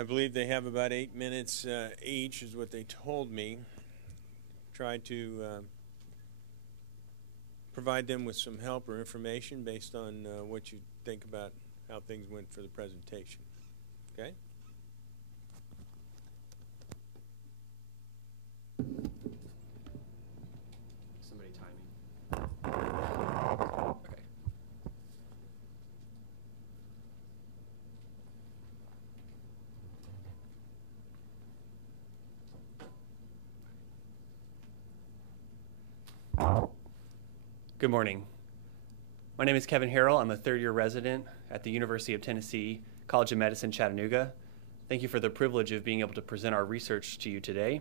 I believe they have about 8 minutes each, is what they told me. Try to provide them with some help or information based on what you think about how things went for the presentation. Okay? Somebody timing. Okay. Good morning. My name is Kevin Harrell. I'm a third-year resident at the University of Tennessee College of Medicine, Chattanooga. Thank you for the privilege of being able to present our research to you today.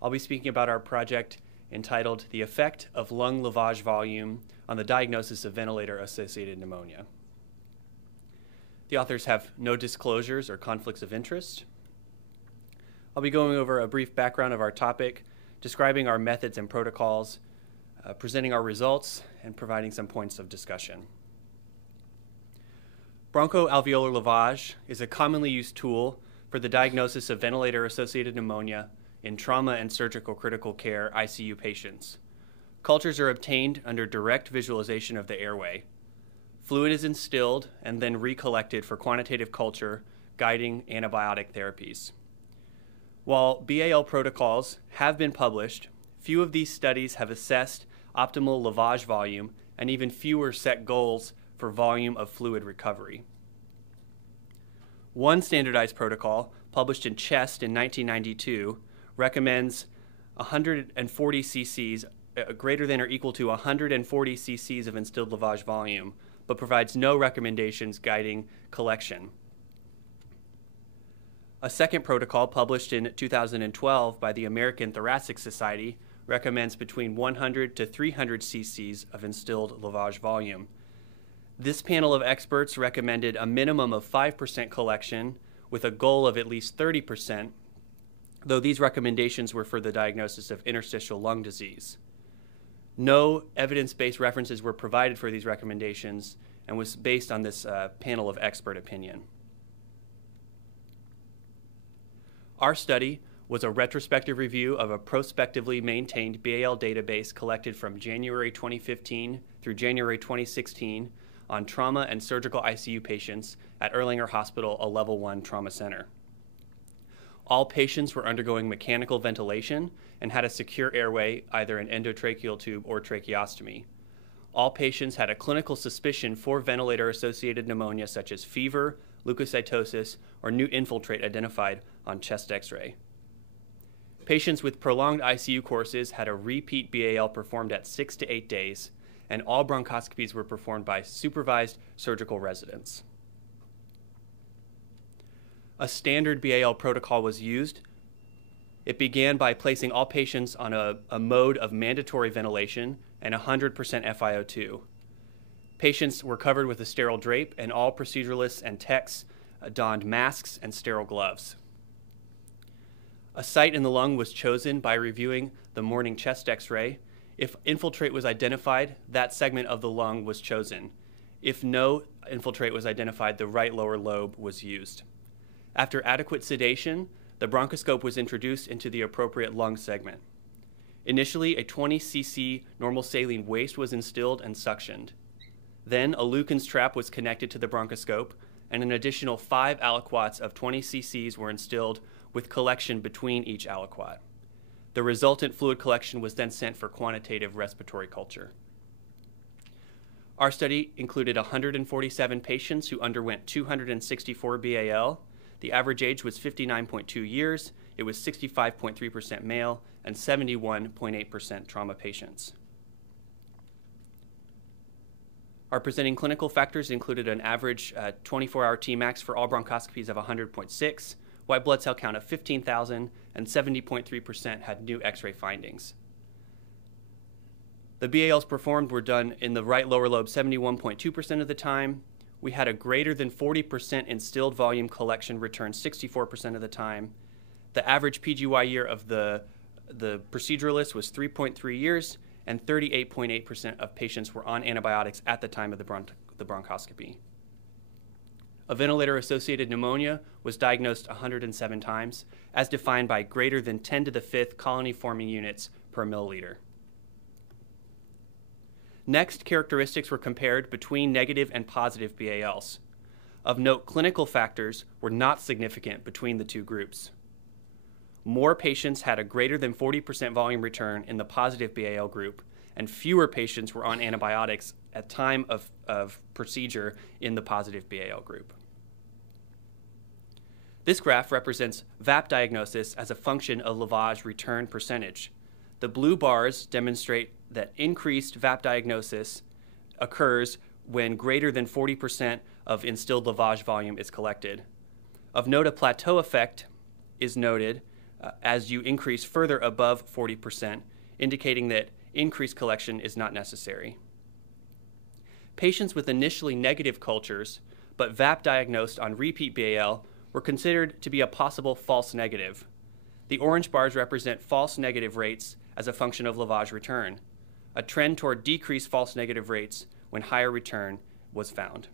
I'll be speaking about our project entitled The Effect of Lung Lavage Volume on the Diagnosis of Ventilator-Associated Pneumonia. The authors have no disclosures or conflicts of interest. I'll be going over a brief background of our topic, describing our methods and protocols, presenting our results, and providing some points of discussion. Bronchoalveolar lavage is a commonly used tool for the diagnosis of ventilator-associated pneumonia in trauma and surgical critical care ICU patients. Cultures are obtained under direct visualization of the airway. Fluid is instilled and then recollected for quantitative culture, guiding antibiotic therapies. While BAL protocols have been published, few of these studies have assessed optimal lavage volume, and even fewer set goals for volume of fluid recovery. One standardized protocol, published in Chest in 1992, recommends 140 cc's, greater than or equal to 140 cc's of instilled lavage volume, but provides no recommendations guiding collection. A second protocol, published in 2012 by the American Thoracic Society, recommends between 100 to 300 cc's of instilled lavage volume. This panel of experts recommended a minimum of 5% collection with a goal of at least 30%, though these recommendations were for the diagnosis of interstitial lung disease. No evidence-based references were provided for these recommendations and was based on this panel of expert opinion. Our study was a retrospective review of a prospectively maintained BAL database collected from January 2015 through January 2016 on trauma and surgical ICU patients at Erlanger Hospital, a level 1 trauma center. All patients were undergoing mechanical ventilation and had a secure airway, either an endotracheal tube or tracheostomy. All patients had a clinical suspicion for ventilator-associated pneumonia, such as fever, leukocytosis, or new infiltrate identified on chest X-ray. Patients with prolonged ICU courses had a repeat BAL performed at 6 to 8 days, and all bronchoscopies were performed by supervised surgical residents. A standard BAL protocol was used. It began by placing all patients on a mode of mandatory ventilation and 100% FiO2. Patients were covered with a sterile drape, and all proceduralists and techs donned masks and sterile gloves. A site in the lung was chosen by reviewing the morning chest X-ray. If infiltrate was identified, that segment of the lung was chosen. If no infiltrate was identified, the right lower lobe was used. After adequate sedation, the bronchoscope was introduced into the appropriate lung segment. Initially, a 20 cc normal saline waste was instilled and suctioned. Then a Lucan's trap was connected to the bronchoscope, and an additional 5 aliquots of 20 cc's were instilled with collection between each aliquot. The resultant fluid collection was then sent for quantitative respiratory culture. Our study included 147 patients who underwent 264 BAL. The average age was 59.2 years. It was 65.3% male and 71.8% trauma patients. Our presenting clinical factors included an average 24-hour Tmax for all bronchoscopies of 100.6, white blood cell count of 15,000, and 70.3% had new X-ray findings. The BALs performed were done in the right lower lobe 71.2% of the time. We had a greater than 40% instilled volume collection return 64% of the time. The average PGY year of the proceduralist was 3.3 years, and 38.8% of patients were on antibiotics at the time of the bronchoscopy. A ventilator-associated pneumonia was diagnosed 107 times, as defined by greater than 10 to the 5th colony-forming units per milliliter. Next, characteristics were compared between negative and positive BALs. Of note, clinical factors were not significant between the two groups. More patients had a greater than 40% volume return in the positive BAL group, and fewer patients were on antibiotics at time of procedure in the positive BAL group. This graph represents VAP diagnosis as a function of lavage return percentage. The blue bars demonstrate that increased VAP diagnosis occurs when greater than 40% of instilled lavage volume is collected. Of note, a plateau effect is noted as you increase further above 40%, indicating that increased collection is not necessary. Patients with initially negative cultures, but VAP diagnosed on repeat BAL, were considered to be a possible false negative. The orange bars represent false negative rates as a function of lavage return, a trend toward decreased false negative rates when higher return was found.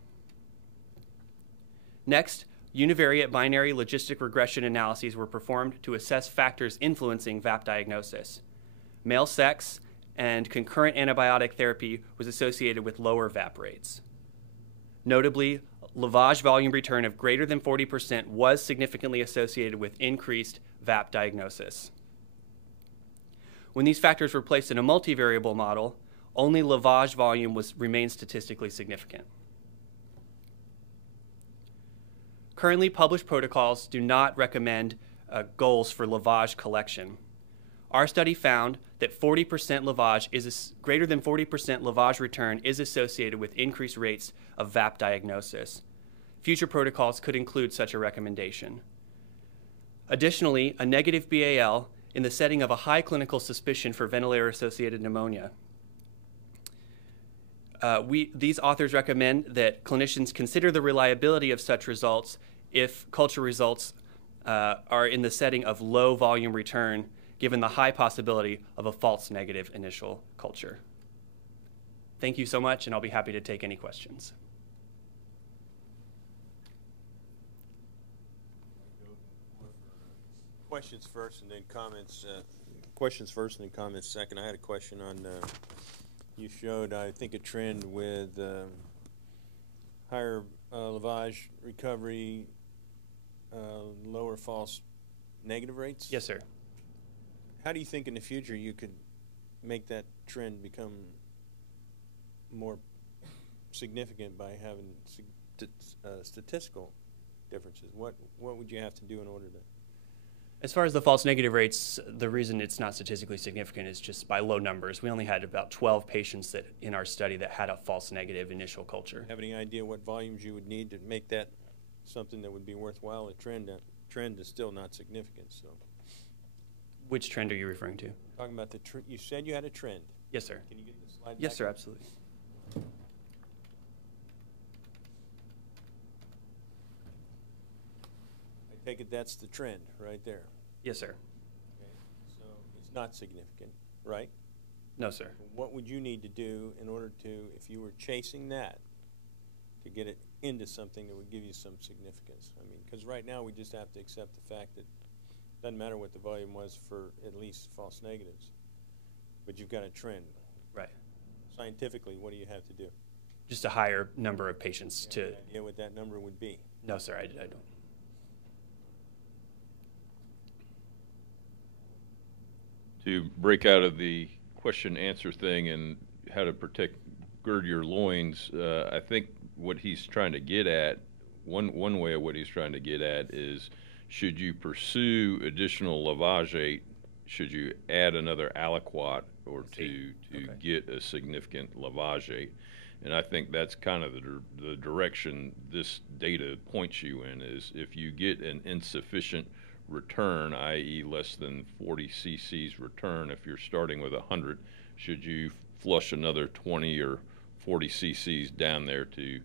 Next, univariate binary logistic regression analyses were performed to assess factors influencing VAP diagnosis. Male sex and concurrent antibiotic therapy was associated with lower VAP rates. Notably, lavage volume return of greater than 40% was significantly associated with increased VAP diagnosis. When these factors were placed in a multivariable model, only lavage volume remained statistically significant. Currently, published protocols do not recommend goals for lavage collection. Our study found that 40% lavage greater than 40% lavage return is associated with increased rates of VAP diagnosis. Future protocols could include such a recommendation. Additionally, a negative BAL in the setting of a high clinical suspicion for ventilator-associated pneumonia. These authors recommend that clinicians consider the reliability of such results if culture results are in the setting of low volume return, given the high possibility of a false negative initial culture. Thank you so much, and I'll be happy to take any questions. Questions first and then comments. Questions first and then comments second. I had a question on, you showed, I think, a trend with higher lavage recovery, lower false negative rates? Yes, sir. How do you think in the future you could make that trend become more significant by having statistical differences? What would you have to do in order to? As far as the false negative rates, the reason it's not statistically significant is just by low numbers. We only had about 12 patients in our study that had a false negative initial culture. Have any idea what volumes you would need to make that something that would be worthwhile? A trend is still not significant. So, which trend are you referring to? Talking about you said you had a trend. Yes, sir. Can you get the slide? Yes, back sir. up? Absolutely. I take it that's the trend right there. Yes, sir. Okay. So it's not significant, right? No, sir. What would you need to do in order to, if you were chasing that, to get it into something that would give you some significance? I mean, because right now we just have to accept the fact that it doesn't matter what the volume was for at least false negatives, but you've got a trend. Right. Scientifically, what do you have to do? Just a higher number of patients You have to. an idea what that number would be? No, sir. I don't. To break out of the question-answer thing and how to gird your loins, I think what he's trying to get at, one way of what he's trying to get at is, should you pursue additional lavagate, should you add another aliquot or to get a significant lavagate? And I think that's kind of the direction this data points you in, is if you get an insufficient return, i.e. less than 40 cc's return, if you're starting with 100, should you flush another 20 or 40 cc's down there to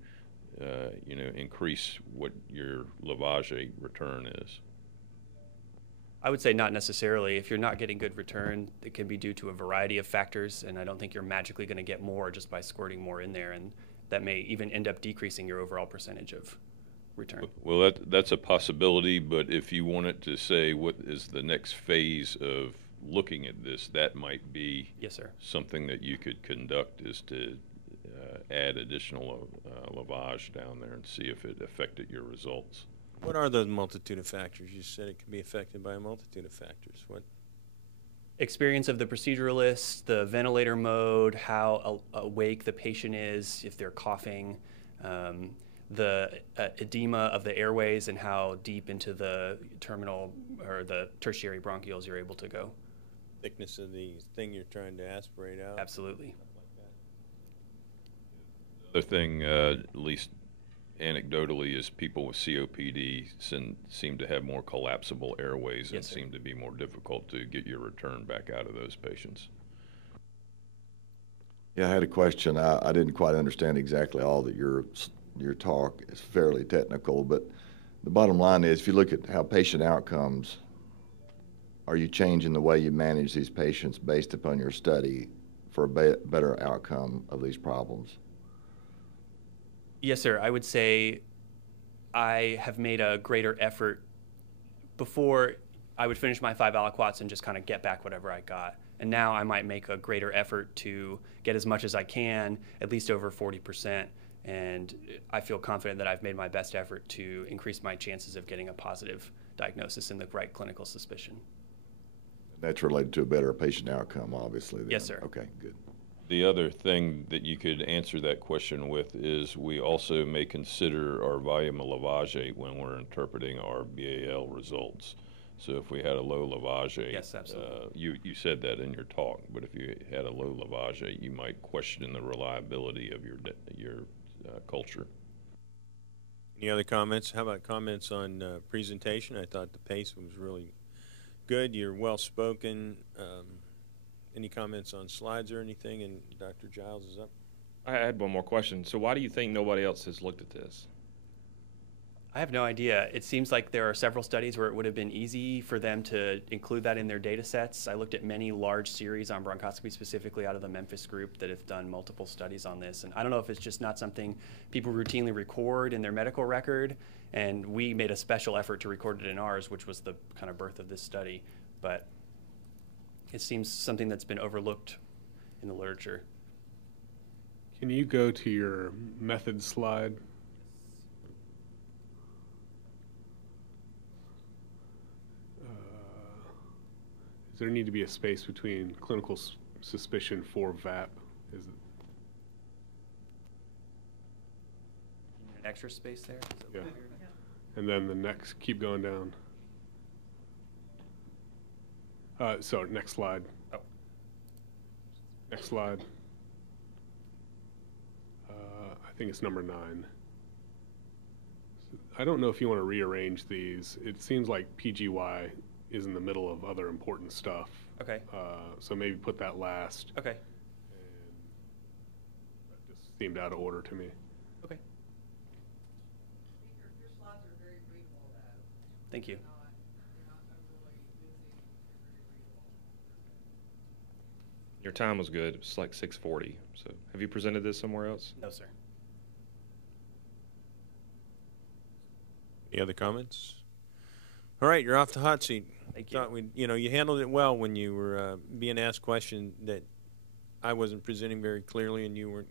increase what your lavage return is? I would say not necessarily. If you're not getting good return, it can be due to a variety of factors, and I don't think you're magically going to get more just by squirting more in there, and that may even end up decreasing your overall percentage of return. Well, that's a possibility, but if you wanted to say what is the next phase of looking at this, that might be Yes, sir. something that you could conduct, is to add additional lavage down there and see if it affected your results. What are those multitude of factors? You said it can be affected by a multitude of factors. What? Experience of the proceduralist, the ventilator mode, how awake the patient is, if they're coughing, the edema of the airways and how deep into the terminal or the tertiary bronchioles you're able to go. Thickness of the thing you're trying to aspirate out? Absolutely. The other thing, at least anecdotally, is people with COPD seem to have more collapsible airways. Yes, and sir. seem to be more difficult to get your return back out of those patients. Yeah, I had a question. I didn't quite understand exactly all that your talk is fairly technical, but the bottom line is, if you look at how patient outcomes, are you changing the way you manage these patients based upon your study for a better outcome of these problems? Yes, sir. I would say I have made a greater effort. Before, I would finish my 5 aliquots and just kind of get back whatever I got. And now I might make a greater effort to get as much as I can, at least over 40%. And I feel confident that I've made my best effort to increase my chances of getting a positive diagnosis and the right clinical suspicion. That's related to a better patient outcome, obviously. Then. Yes, sir. Okay, good. The other thing that you could answer that question with is we also may consider our volume of lavage when we're interpreting our BAL results. So if we had a low lavage, Yes, absolutely. You said that in your talk, but if you had a low lavage, you might question the reliability of your culture. Any other comments? How about comments on presentation? I thought the pace was really good. You're well-spoken. Any comments on slides or anything? And Dr. Giles is up. I had one more question. So why do you think nobody else has looked at this? I have no idea. It seems like there are several studies where it would have been easy for them to include that in their data sets. I looked at many large series on bronchoscopy, specifically out of the Memphis group, that have done multiple studies on this. And I don't know if it's just not something people routinely record in their medical record, and we made a special effort to record it in ours, which was the kind of birth of this study. But it seems something that's been overlooked in the literature. Can you go to your method slide? Does there need to be a space between clinical suspicion for VAP? Is it? An extra space there? Yeah. And then the next, keep going down. So next slide. Oh. Next slide. I think it's number 9. I don't know if you want to rearrange these. It seems like PGY is in the middle of other important stuff. Okay. So maybe put that last. Okay. And that just seemed out of order to me. Okay. Your slides are very readable, though. Thank you. They're not overly busy. They're very readable. Your time was good. It was like 6:40. So have you presented this somewhere else? No, sir. Any other comments? All right, you're off the hot seat. Thank you. Thought you handled it well when you were being asked questions that I wasn't presenting very clearly, and you weren't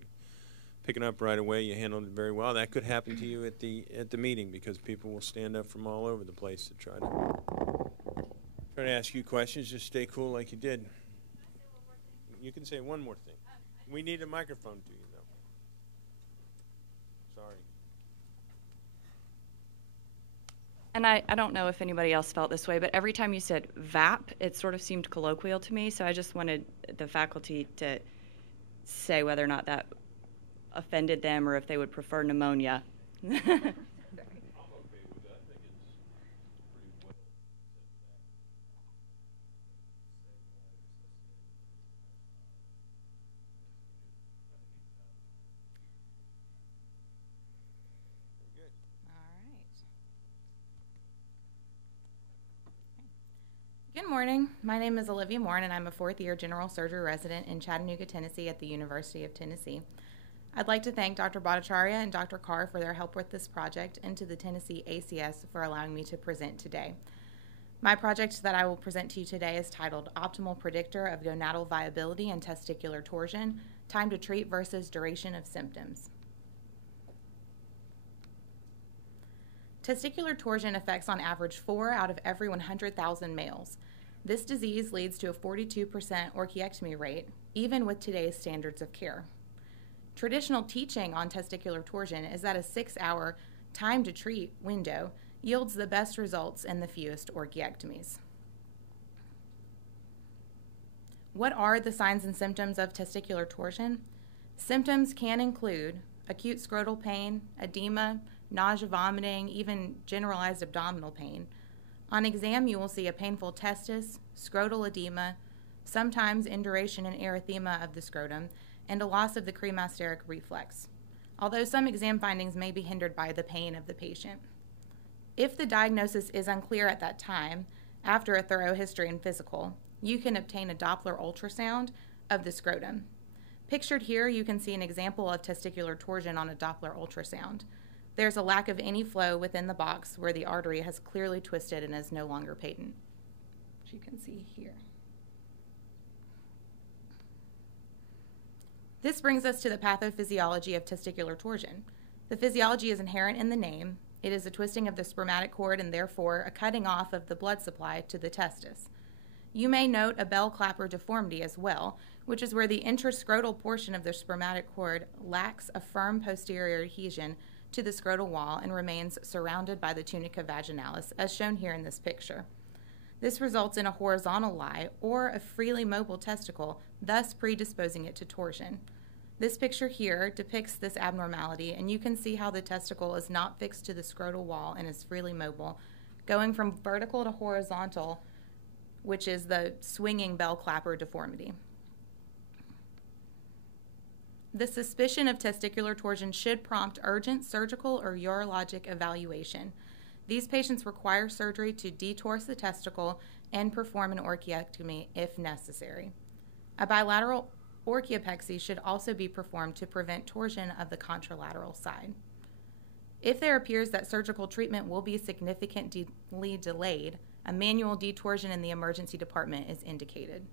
picking up right away. You handled it very well. That could happen to you at the meeting, because people will stand up from all over the place to try to ask you questions. Just stay cool like you did. You can say one more thing. We need a microphone to you, though. Sorry. And I don't know if anybody else felt this way, but every time you said VAP, it sort of seemed colloquial to me. So I just wanted the faculty to say whether or not that offended them or if they would prefer pneumonia. Good morning. My name is Olivia Moore, and I'm a 4th-year general surgery resident in Chattanooga, Tennessee at the University of Tennessee. I'd like to thank Dr. Bhattacharya and Dr. Carr for their help with this project, and to the Tennessee ACS for allowing me to present today. My project that I will present to you today is titled Optimal Predictor of Gonadal Viability and Testicular Torsion, Time to Treat versus Duration of Symptoms. Testicular torsion affects on average 4 out of every 100,000 males. This disease leads to a 42% orchiectomy rate, even with today's standards of care. Traditional teaching on testicular torsion is that a 6-hour time to treat window yields the best results and the fewest orchiectomies. What are the signs and symptoms of testicular torsion? Symptoms can include acute scrotal pain, edema, nausea, vomiting, even generalized abdominal pain. On exam, you will see a painful testis, scrotal edema, sometimes induration and erythema of the scrotum, and a loss of the cremasteric reflex, although some exam findings may be hindered by the pain of the patient. If the diagnosis is unclear at that time, after a thorough history and physical, you can obtain a Doppler ultrasound of the scrotum. Pictured here, you can see an example of testicular torsion on a Doppler ultrasound. There's a lack of any flow within the box where the artery has clearly twisted and is no longer patent, which you can see here. This brings us to the pathophysiology of testicular torsion. The physiology is inherent in the name. It is a twisting of the spermatic cord and therefore a cutting off of the blood supply to the testis. You may note a bell clapper deformity as well, which is where the intrascrotal portion of the spermatic cord lacks a firm posterior adhesion to the scrotal wall and remains surrounded by the tunica vaginalis, as shown here in this picture. This results in a horizontal lie or a freely mobile testicle, thus predisposing it to torsion. This picture here depicts this abnormality, and you can see how the testicle is not fixed to the scrotal wall and is freely mobile, going from vertical to horizontal, which is the swinging bell clapper deformity. The suspicion of testicular torsion should prompt urgent surgical or urologic evaluation. These patients require surgery to detorse the testicle and perform an orchiectomy if necessary. A bilateral orchiopexy should also be performed to prevent torsion of the contralateral side. If there appears that surgical treatment will be significantly delayed, a manual detorsion in the emergency department is indicated.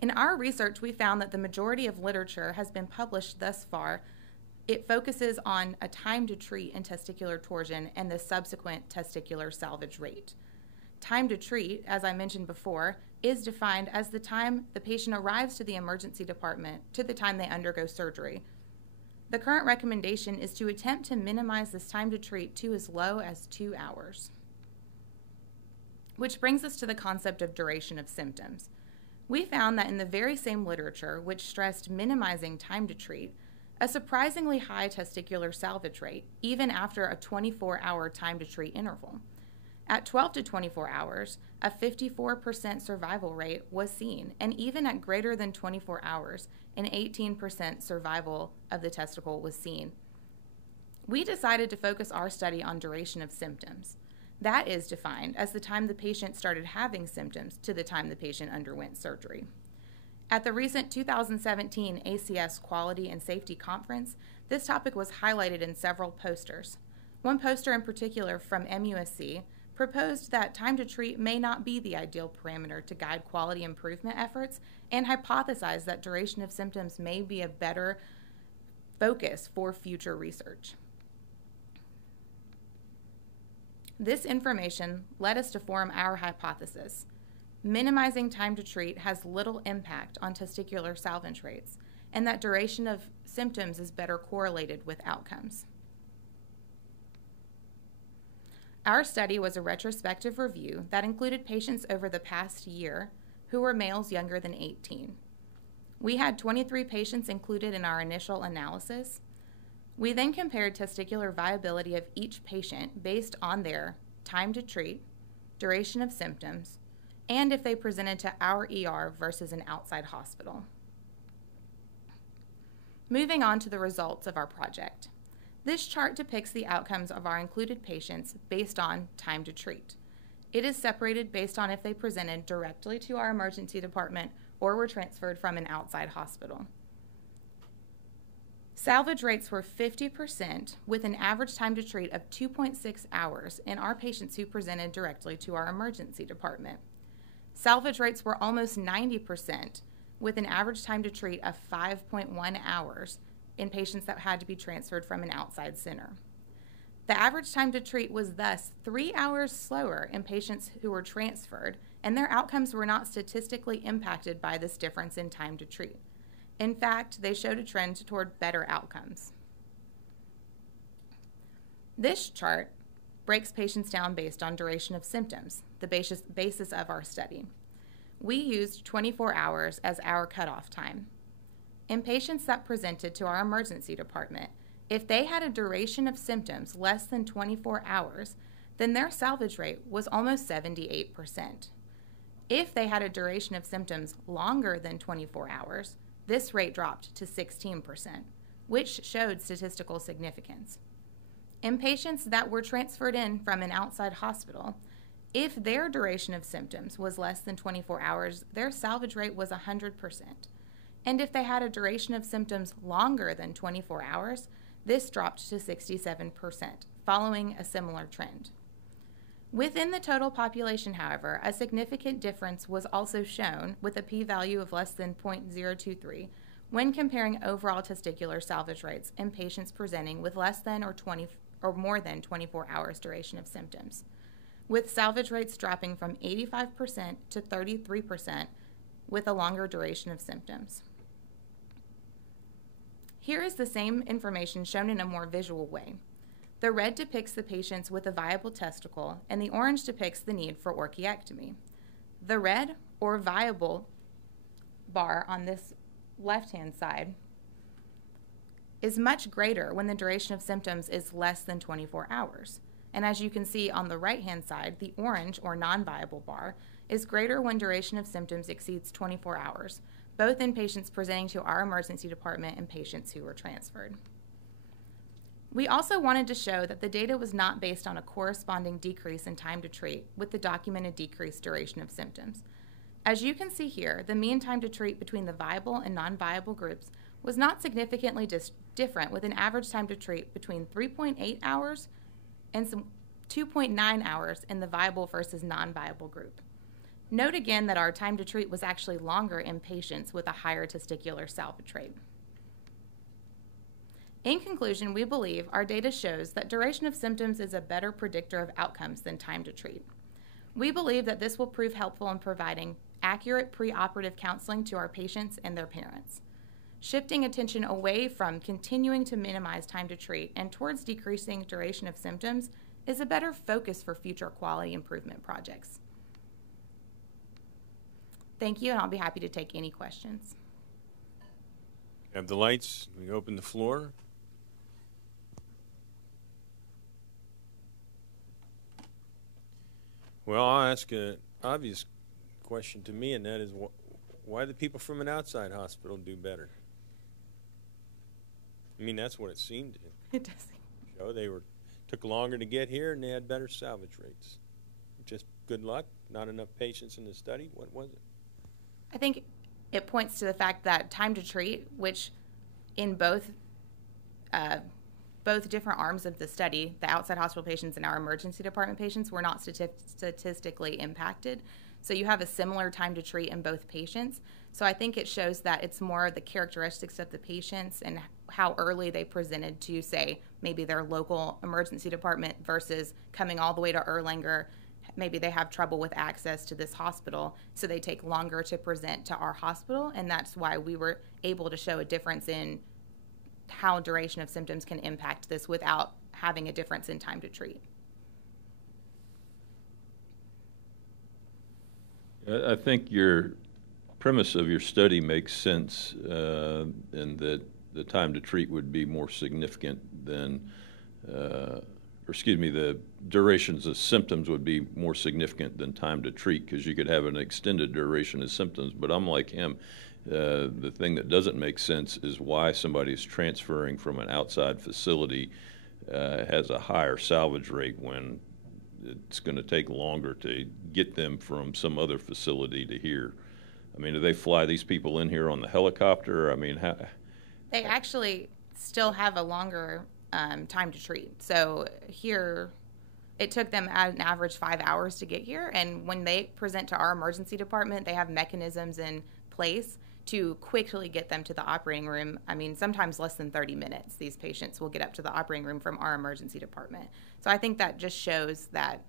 In our research, we found that the majority of literature has been published thus far. It focuses on a time to treat in testicular torsion and the subsequent testicular salvage rate. Time to treat, as I mentioned before, is defined as the time the patient arrives to the emergency department to the time they undergo surgery. The current recommendation is to attempt to minimize this time to treat to as low as 2 hours. Which brings us to the concept of duration of symptoms. We found that in the very same literature, which stressed minimizing time to treat, a surprisingly high testicular salvage rate, even after a 24-hour time to treat interval. At 12 to 24 hours, a 54% survival rate was seen, and even at greater than 24 hours, an 18% survival of the testicle was seen. We decided to focus our study on duration of symptoms. That is defined as the time the patient started having symptoms to the time the patient underwent surgery. At the recent 2017 ACS Quality and Safety Conference, this topic was highlighted in several posters. One poster in particular from MUSC proposed that time to treat may not be the ideal parameter to guide quality improvement efforts and hypothesized that duration of symptoms may be a better focus for future research. This information led us to form our hypothesis. Minimizing time to treat has little impact on testicular salvage rates, and that duration of symptoms is better correlated with outcomes. Our study was a retrospective review that included patients over the past year who were males younger than 18. We had 23 patients included in our initial analysis. We then compared testicular viability of each patient based on their time to treat, duration of symptoms, and if they presented to our ER versus an outside hospital. Moving on to the results of our project. This chart depicts the outcomes of our included patients based on time to treat. It is separated based on if they presented directly to our emergency department or were transferred from an outside hospital. Salvage rates were 50% with an average time to treat of 2.6 hours in our patients who presented directly to our emergency department. Salvage rates were almost 90% with an average time to treat of 5.1 hours in patients that had to be transferred from an outside center. The average time to treat was thus 3 hours slower in patients who were transferred, and their outcomes were not statistically impacted by this difference in time to treat. In fact, they showed a trend toward better outcomes. This chart breaks patients down based on duration of symptoms, the basis of our study. We used 24 hours as our cutoff time. In patients that presented to our emergency department, if they had a duration of symptoms less than 24 hours, then their salvage rate was almost 78%. If they had a duration of symptoms longer than 24 hours, this rate dropped to 16%, which showed statistical significance. In patients that were transferred in from an outside hospital, if their duration of symptoms was less than 24 hours, their salvage rate was 100%. And if they had a duration of symptoms longer than 24 hours, this dropped to 67%, following a similar trend. Within the total population, however, a significant difference was also shown with a p-value of less than 0.023 when comparing overall testicular salvage rates in patients presenting with less than or more than 24 hours duration of symptoms, with salvage rates dropping from 85% to 33% with a longer duration of symptoms. Here is the same information shown in a more visual way. The red depicts the patients with a viable testicle, and the orange depicts the need for orchiectomy. The red, or viable, bar on this left-hand side is much greater when the duration of symptoms is less than 24 hours. And as you can see on the right-hand side, the orange, or non-viable bar, is greater when duration of symptoms exceeds 24 hours, both in patients presenting to our emergency department and patients who were transferred. We also wanted to show that the data was not based on a corresponding decrease in time to treat with the documented decreased duration of symptoms. As you can see here, the mean time to treat between the viable and non-viable groups was not significantly different, with an average time to treat between 3.8 hours and 2.9 hours in the viable versus non-viable group. Note again that our time to treat was actually longer in patients with a higher testicular salvage rate. In conclusion, we believe our data shows that duration of symptoms is a better predictor of outcomes than time to treat. We believe that this will prove helpful in providing accurate preoperative counseling to our patients and their parents. Shifting attention away from continuing to minimize time to treat and towards decreasing duration of symptoms is a better focus for future quality improvement projects. Thank you, and I'll be happy to take any questions. Have the lights. We open the floor. Well, I'll ask an obvious question to me, and that is why do people from an outside hospital do better? I mean, that's what it seemed to It does. show. They took longer to get here, and they had better salvage rates. Just good luck, not enough patients in the study. What was it? I think it points to the fact that time to treat, which in both different arms of the study, the outside hospital patients and our emergency department patients, were not statistically impacted. So you have a similar time to treat in both patients. So I think it shows that it's more the characteristics of the patients and how early they presented to, say, maybe their local emergency department versus coming all the way to Erlanger. Maybe they have trouble with access to this hospital, so they take longer to present to our hospital, and that's why we were able to show a difference in how duration of symptoms can impact this without having a difference in time to treat. I think your premise of your study makes sense, in that the time to treat would be more significant than, the durations of symptoms would be more significant than time to treat, because you could have an extended duration of symptoms. But I'm like him. The thing that doesn't make sense is why somebody is transferring from an outside facility has a higher salvage rate when it's going to take longer to get them from some other facility to here. I mean, do they fly these people in here on the helicopter? I mean, how? They actually still have a longer time to treat. So here, it took them at an average 5 hours to get here. And when they present to our emergency department, they have mechanisms in place to quickly get them to the operating room. I mean, sometimes less than 30 minutes, these patients will get up to the operating room from our emergency department. So I think that just shows that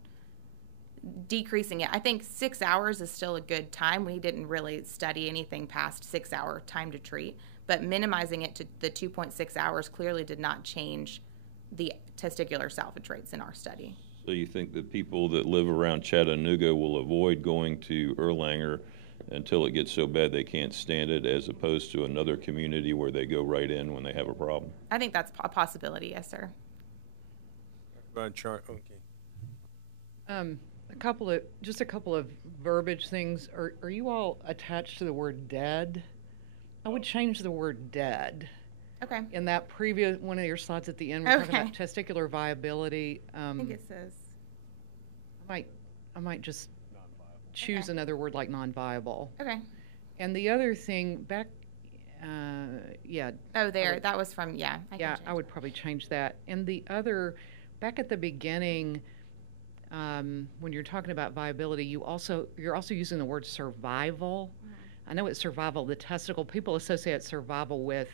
decreasing it. I think 6 hours is still a good time. We didn't really study anything past 6 hour time to treat, but minimizing it to the 2.6 hours clearly did not change the testicular salvage rates in our study. So you think that people that live around Chattanooga will avoid going to Erlanger until it gets so bad they can't stand it, as opposed to another community where they go right in when they have a problem? I think that's a possibility, yes, sir. Okay. A couple of verbiage things. Are you all attached to the word dead? I would change the word dead. Okay. In that previous one of your slides at the end, we're talking about testicular viability. I think it says. I might just choose another word like non-viable. Okay. And the other thing Oh, there. That was from, I would probably change that. And the other, back at the beginning, when you're talking about viability, you're also using the word survival. Mm-hmm. I know it's survival of the testicle. People associate survival with,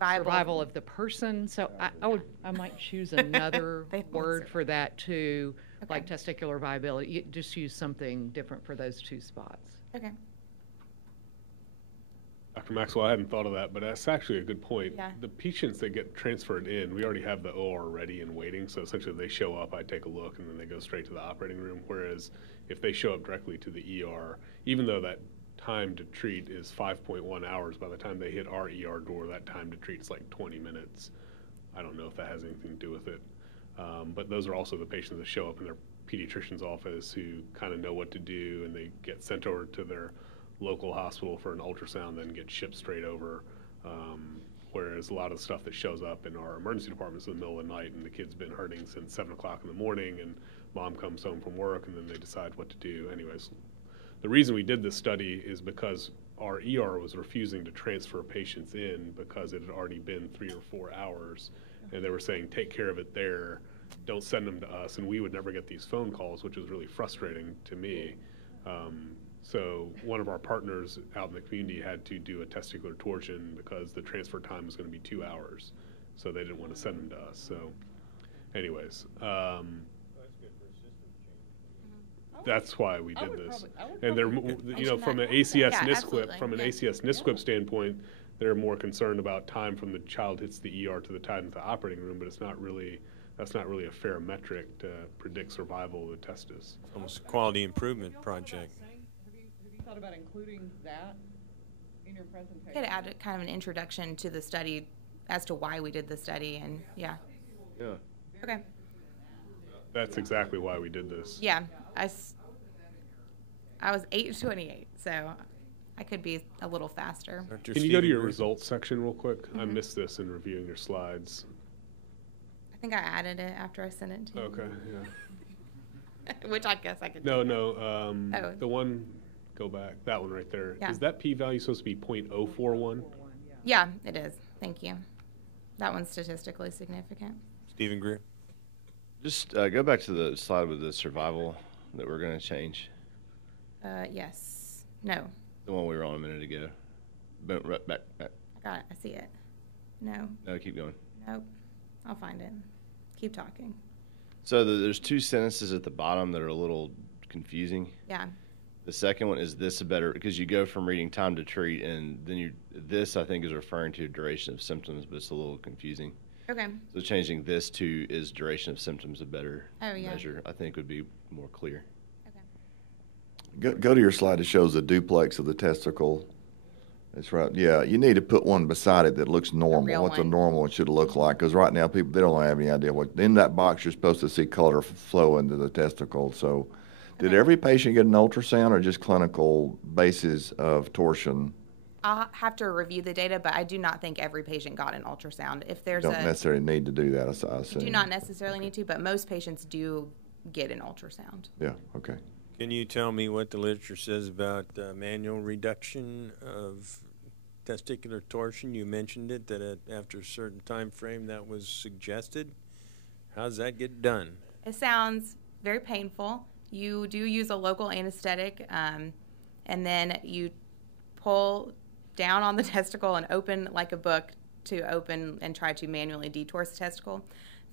survival of the person. So I might choose another word for that too, like testicular viability. You just use something different for those two spots. Okay. Dr. Maxwell, I hadn't thought of that, but that's actually a good point. Yeah. The patients that get transferred in, we already have the OR ready and waiting, so essentially they show up, I take a look, and then they go straight to the operating room, whereas if they show up directly to the ER, even though that time to treat is 5.1 hours, by the time they hit our ER door, that time to treat is like 20 minutes. I don't know if that has anything to do with it. But those are also the patients that show up in their pediatrician's office who kind of know what to do, and they get sent over to their local hospital for an ultrasound, then get shipped straight over. Whereas a lot of the stuff that shows up in our emergency departments in the middle of the night, and the kid's been hurting since 7 o'clock in the morning, and mom comes home from work, and then they decide what to do. Anyways, the reason we did this study is because our ER was refusing to transfer patients in because it had already been 3 or 4 hours, and they were saying, take care of it there, don't send them to us, and we would never get these phone calls, which was really frustrating to me. So one of our partners out in the community had to do a testicular torsion because the transfer time was going to be 2 hours, so they didn't want to send them to us. So anyways, that's why we did this. And they're, from an ACS NISQIP standpoint, they're more concerned about time from the child hits the ER to the time at the operating room, but that's not really a fair metric to predict survival of the testis. Almost a quality improvement project. Have you thought about including that in your presentation? I could add kind of an introduction to the study as to why we did the study, and Yeah. Okay. That's exactly why we did this. Yeah, I was 8:28, so I could be a little faster. Can you go to your results section real quick? I missed this in reviewing your slides. I think I added it after I sent it to you. Okay, yeah. Which I guess I could No, do. the one, go back, that one right there. Yeah. Is that p-value supposed to be 0.041? Yeah, it is. Thank you. That one's statistically significant. Stephen Greer. Just go back to the slide with the survival that we're going to change. Yes. No. The one we were on a minute ago. Back. I got it. I see it. No. No, keep going. Nope. I'll find it. Keep talking. So there's two sentences at the bottom that are a little confusing. Yeah. The second one is this a better, because you go from reading time to treat, and then this I think is referring to duration of symptoms, but it's a little confusing. Okay. So changing this to is duration of symptoms a better measure, I think would be more clear. Okay. Go to your slide that shows the duplex of the testicle. That's right. Yeah, you need to put one beside it that looks normal. What's a normal one should look like? Because right now people, they don't have any idea what. In that box, you're supposed to see color flow into the testicle. So, did every patient get an ultrasound or just clinical basis of torsion? I'll have to review the data, but I do not think every patient got an ultrasound. If there's Don't necessarily need to do that, I assume. You do not necessarily need to, but most patients do get an ultrasound. Yeah. Okay. Can you tell me what the literature says about manual reduction of testicular torsion, you mentioned it, that after a certain time frame that was suggested. How does that get done? It sounds very painful. You do use a local anesthetic, and then you pull down on the testicle and open like a book to open and try to manually detorse the testicle.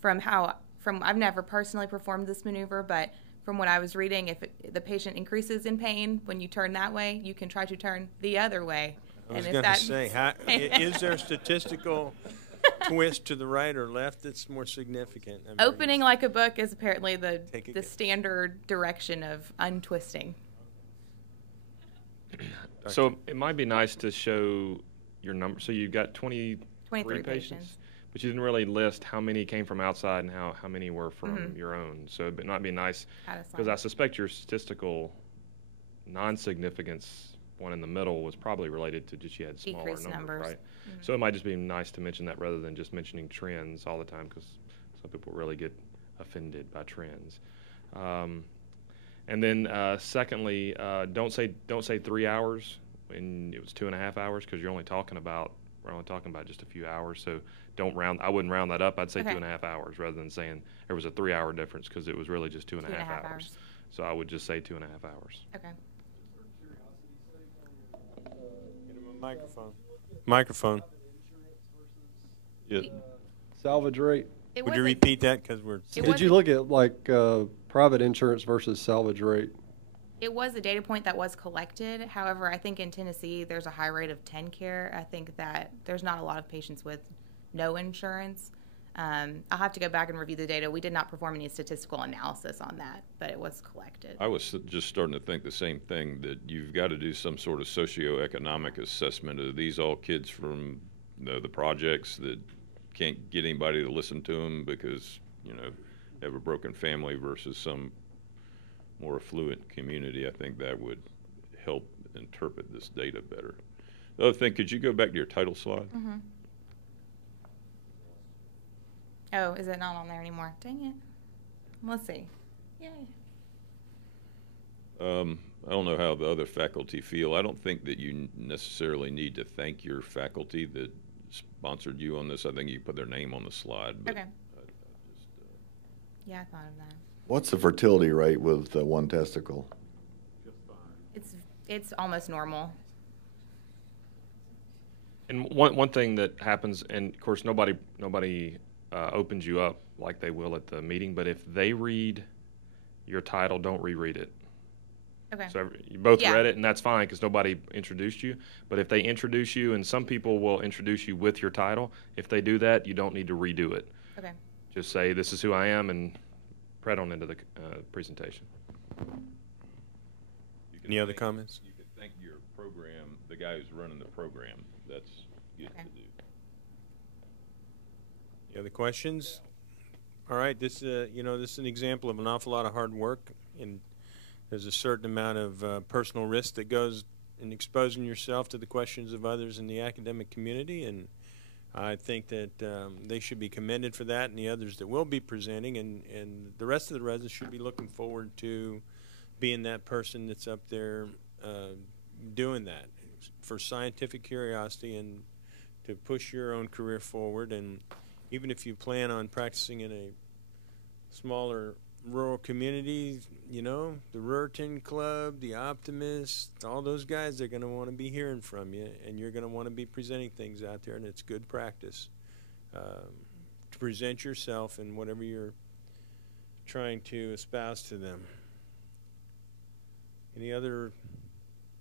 I've never personally performed this maneuver, but from what I was reading, if the patient increases in pain when you turn that way, you can try to turn the other way. I was going to say, is there a statistical twist to the right or left that's more significant? I mean, opening like a book is apparently the standard direction of untwisting. So it might be nice to show your number. So you've got 23 patients, but you didn't really list how many came from outside and how many were from your own. So it might be nice, because I suspect your statistical non-significance one in the middle was probably related to just you had smaller numbers, right? So it might just be nice to mention that rather than just mentioning trends all the time, because some people really get offended by trends. And then secondly, don't say 3 hours when it was 2.5 hours, because we're only talking about just a few hours. So I wouldn't round that up. I'd say 2.5 hours rather than saying there was a 3 hour difference, because it was really just 2.5 hours. So I would just say 2.5 hours. Okay. Microphone. Yeah. Salvage rate. Would you repeat that? Because Did you look at like private insurance versus salvage rate? It was a data point that was collected. However, I think in Tennessee there's a high rate of TennCare. I think that there's not a lot of patients with no insurance. I'll have to go back and review the data. We did not perform any statistical analysis on that, but it was collected. I was just starting to think the same thing, that you've got to do some sort of socioeconomic assessment. Are these all kids from the projects that can't get anybody to listen to them because, they have a broken family, versus some more affluent community? I think that would help interpret this data better. The other thing, could you go back to your title slide? Mm-hmm. Oh, is it not on there anymore? Dang it. Let's see. Yay. I don't know how the other faculty feel. I don't think that you necessarily need to thank your faculty that sponsored you on this. I think you put their name on the slide. But okay. Yeah, I thought of that. What's the fertility rate with one testicle? It's almost normal. And one thing that happens, and of course nobody opens you up like they will at the meeting, but if they read your title, don't reread it. Okay. So you both read it, and that's fine because nobody introduced you. But if they introduce you, and some people will introduce you with your title, if they do that, you don't need to redo it. Okay. Just say, this is who I am, and spread on into the presentation. Any other comments? You could thank your program, the guy who's running the program. That's good to do. Any other questions? All right, this is an example of an awful lot of hard work, and there's a certain amount of personal risk that goes in exposing yourself to the questions of others in the academic community, and I think that they should be commended for that, and the others that will be presenting, and the rest of the residents should be looking forward to being that person that's up there doing that for scientific curiosity and to push your own career forward. And even if you plan on practicing in a smaller rural community, the Ruritan Club, the Optimists, all those guys are going to want to be hearing from you, and you're going to want to be presenting things out there, and it's good practice to present yourself and whatever you're trying to espouse to them. Any other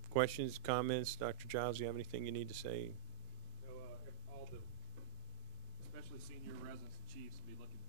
questions, comments? Dr. Giles, you have anything you need to say? So if all the, especially senior residents and chiefs, be looking